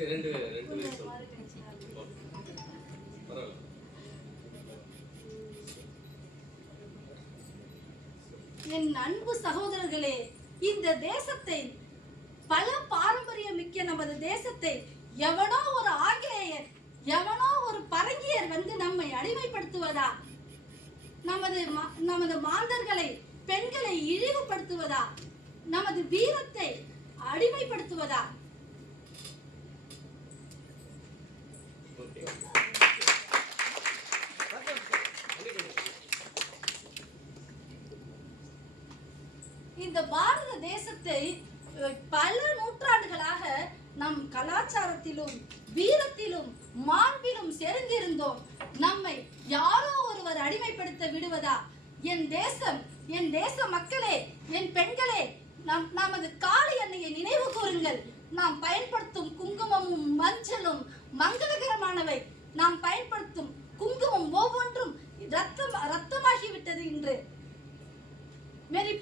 என் அன்பு சகோதரர்களே, இந்த தேசத்தை, பல பாரம்பரியம் மிக்க நமது தேசத்தை எவனோ ஒரு ஆங்கிலேயர், எவனோ ஒரு பரங்கியர் வந்து நம்மை அடிமைப்படுத்துவதா, நமது மாந்தர்களை, பெண்களை இழிவுபடுத்துவதா, நமது வீரத்தை அடிமைப்படுத்துவதா? இந்த பாரத தேசத்தை பல நூற்றாண்டுகளாக நம் கலாச்சாரத்திலும் வீரத்திலும் மாண்பிலும் செறிந்திருந்தோம். நம்மை யாரோ ஒருவர் அடிமைப்படுத்த விடுவதா? என் தேசம், என் தேச மக்களே, என் பெண்களே, நமது காளி எண்ணெயை நினைவு கூறுங்கள். நாம் பயன்படுத்தும் குங்குமமும் மஞ்சளும் மங்களகரமானவை. நாம் பயன்படுத்தும் குங்குமம் ஒவ்வொன்றும் ரத்தமாகிவிட்டது இன்று. मेरी